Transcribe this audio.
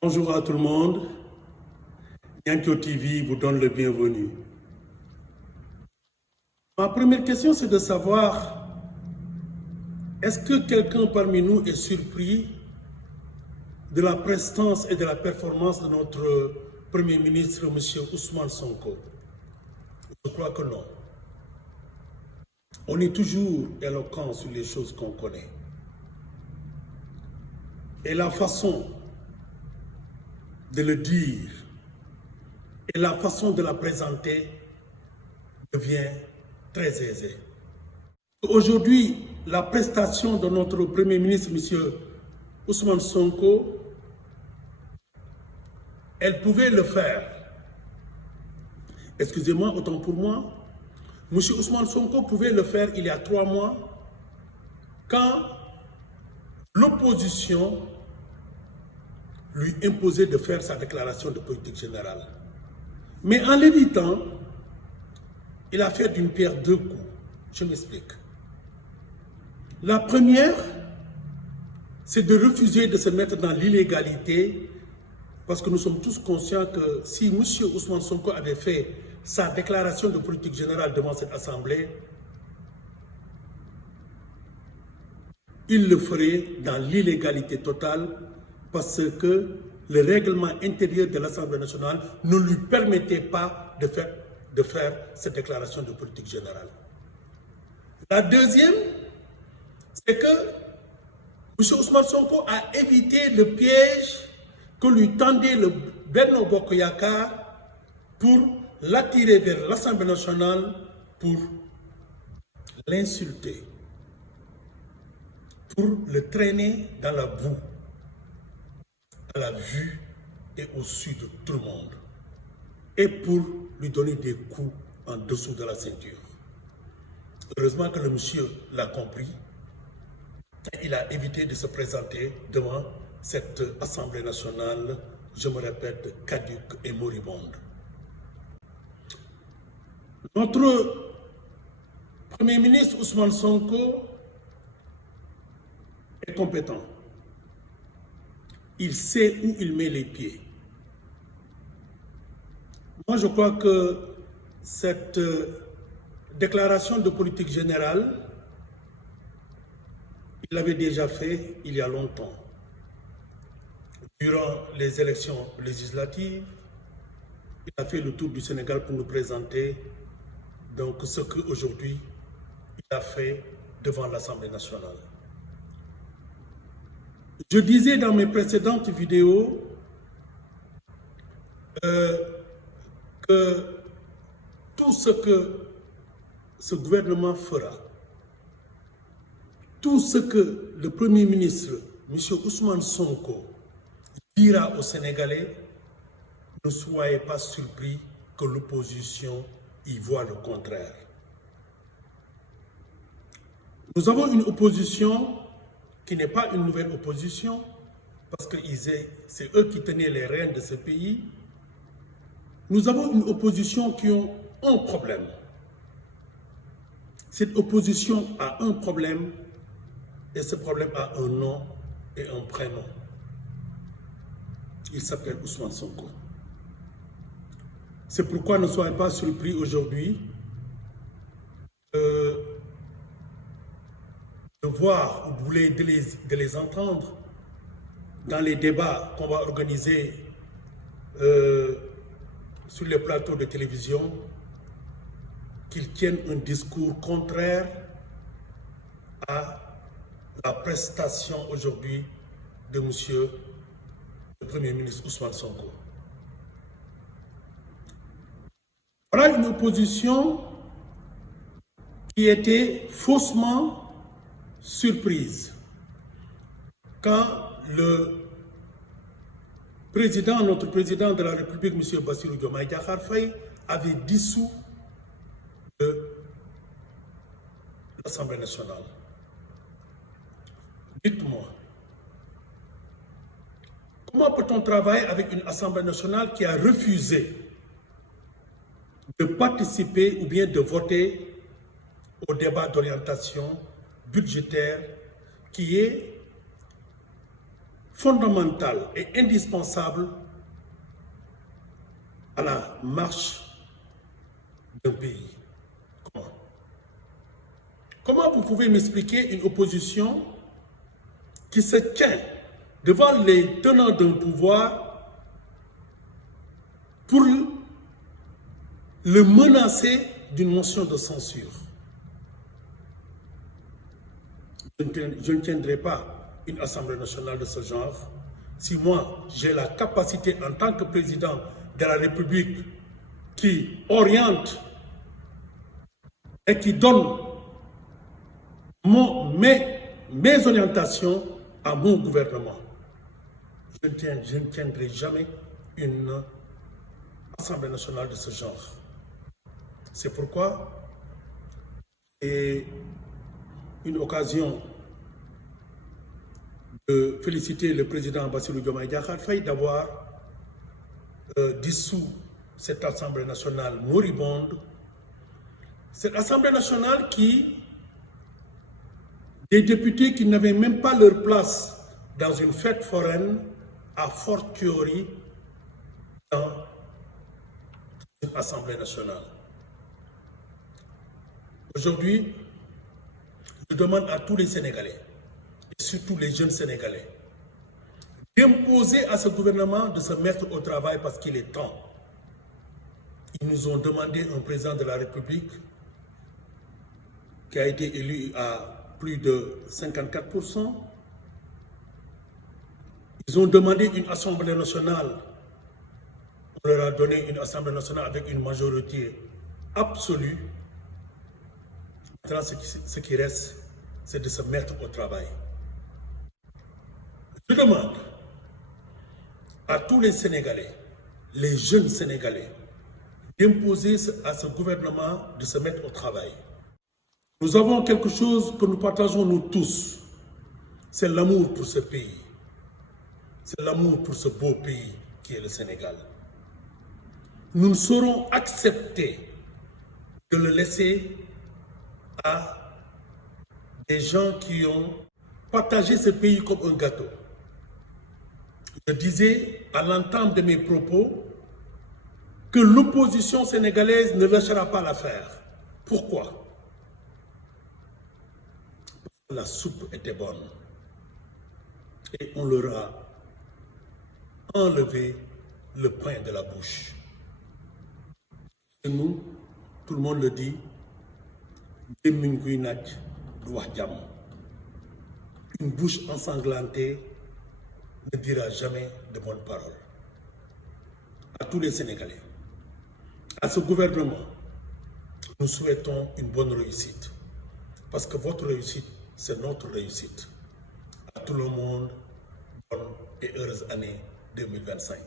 Bonjour à tout le monde. Nyankyo TV vous donne le bienvenu. Ma première question, c'est de savoir, est-ce que quelqu'un parmi nous est surpris de la prestance et de la performance de notre Premier ministre, M. Ousmane Sonko? Je crois que non. On est toujours éloquent sur les choses qu'on connaît. Et la façon de le dire et la façon de la présenter devient très aisée. Aujourd'hui, la prestation de notre Premier ministre, M. Ousmane Sonko, elle pouvait le faire. Excusez-moi, autant pour moi. M. Ousmane Sonko pouvait le faire il y a 3 mois, quand l'opposition lui imposait de faire sa déclaration de politique générale. Mais en l'évitant, il a fait d'une pierre deux coups. Je m'explique. La première, c'est de refuser de se mettre dans l'illégalité, parce que nous sommes tous conscients que si M. Ousmane Sonko avait fait sa déclaration de politique générale devant cette assemblée, il le ferait dans l'illégalité totale, parce que le règlement intérieur de l'Assemblée nationale ne lui permettait pas de faire cette déclaration de politique générale. La deuxième, c'est que M. Ousmane Sonko a évité le piège que lui tendait le Benno Bokk Yakaar pour l'attirer vers l'Assemblée nationale pour l'insulter, pour le traîner dans la boue, à la vue et au su de tout le monde, et pour lui donner des coups en dessous de la ceinture. Heureusement que le monsieur l'a compris, et il a évité de se présenter devant cette Assemblée nationale, je me répète, caduque et moribonde. Notre Premier ministre Ousmane Sonko est compétent. Il sait où il met les pieds. Moi, je crois que cette déclaration de politique générale, il l'avait déjà fait il y a longtemps. Durant les élections législatives, il a fait le tour du Sénégal pour nous présenter donc ce qu'aujourd'hui il a fait devant l'Assemblée nationale. Je disais dans mes précédentes vidéos que tout ce que ce gouvernement fera, tout ce que le Premier ministre, M. Ousmane Sonko, dira aux Sénégalais, ne soyez pas surpris que l'opposition y voit le contraire. Nous avons une opposition qui n'est pas une nouvelle opposition, parce que c'est eux qui tenaient les rênes de ce pays. Nous avons une opposition qui a un problème. Cette opposition a un problème, et ce problème a un nom et un prénom. Il s'appelle Ousmane Sonko. C'est pourquoi ne soyez pas surpris aujourd'hui de voir ou de les entendre dans les débats qu'on va organiser sur les plateaux de télévision, qu'ils tiennent un discours contraire à la prestation aujourd'hui de monsieur le Premier ministre Ousmane Sonko. Voilà une opposition qui était faussement surprise quand notre président de la République, M. Bassirou Diomaye Diakhar Faye, avait dissous l'Assemblée nationale. Dites-moi, comment peut-on travailler avec une Assemblée nationale qui a refusé de participer ou bien de voter au débat d'orientation budgétaire qui est fondamentale et indispensable à la marche d'un pays. Comment vous pouvez m'expliquer une opposition qui se tient devant les tenants d'un pouvoir pour le menacer d'une motion de censure? Je ne tiendrai pas une Assemblée nationale de ce genre. Si moi, j'ai la capacité en tant que président de la République qui oriente et qui donne mes orientations à mon gouvernement, je ne tiendrai jamais une Assemblée nationale de ce genre. C'est pourquoi c'est une occasion de féliciter le président Bassirou Diomaye Diakhar Faye d'avoir dissous cette Assemblée nationale moribonde. Cette Assemblée nationale des députés qui n'avaient même pas leur place dans une fête foraine, à fortiori dans une Assemblée nationale. Aujourd'hui, je demande à tous les Sénégalais, et surtout les jeunes Sénégalais, d'imposer à ce gouvernement de se mettre au travail parce qu'il est temps. Ils nous ont demandé un président de la République qui a été élu à plus de 54%. Ils ont demandé une Assemblée nationale. On leur a donné une Assemblée nationale avec une majorité absolue. Maintenant, ce qui reste, c'est de se mettre au travail. Je demande à tous les Sénégalais, les jeunes Sénégalais, d'imposer à ce gouvernement de se mettre au travail. Nous avons quelque chose que nous partageons nous tous, c'est l'amour pour ce pays. C'est l'amour pour ce beau pays qui est le Sénégal. Nous ne saurons accepter de le laisser à des gens qui ont partagé ce pays comme un gâteau. Je disais à l'entame de mes propos que l'opposition sénégalaise ne lâchera pas l'affaire. Pourquoi? Parce que la soupe était bonne et on leur a enlevé le pain de la bouche. Et nous, tout le monde le dit, une bouche ensanglantée ne dira jamais de bonnes paroles. À tous les Sénégalais, à ce gouvernement, nous souhaitons une bonne réussite. Parce que votre réussite, c'est notre réussite. À tout le monde, bonne et heureuse année 2025.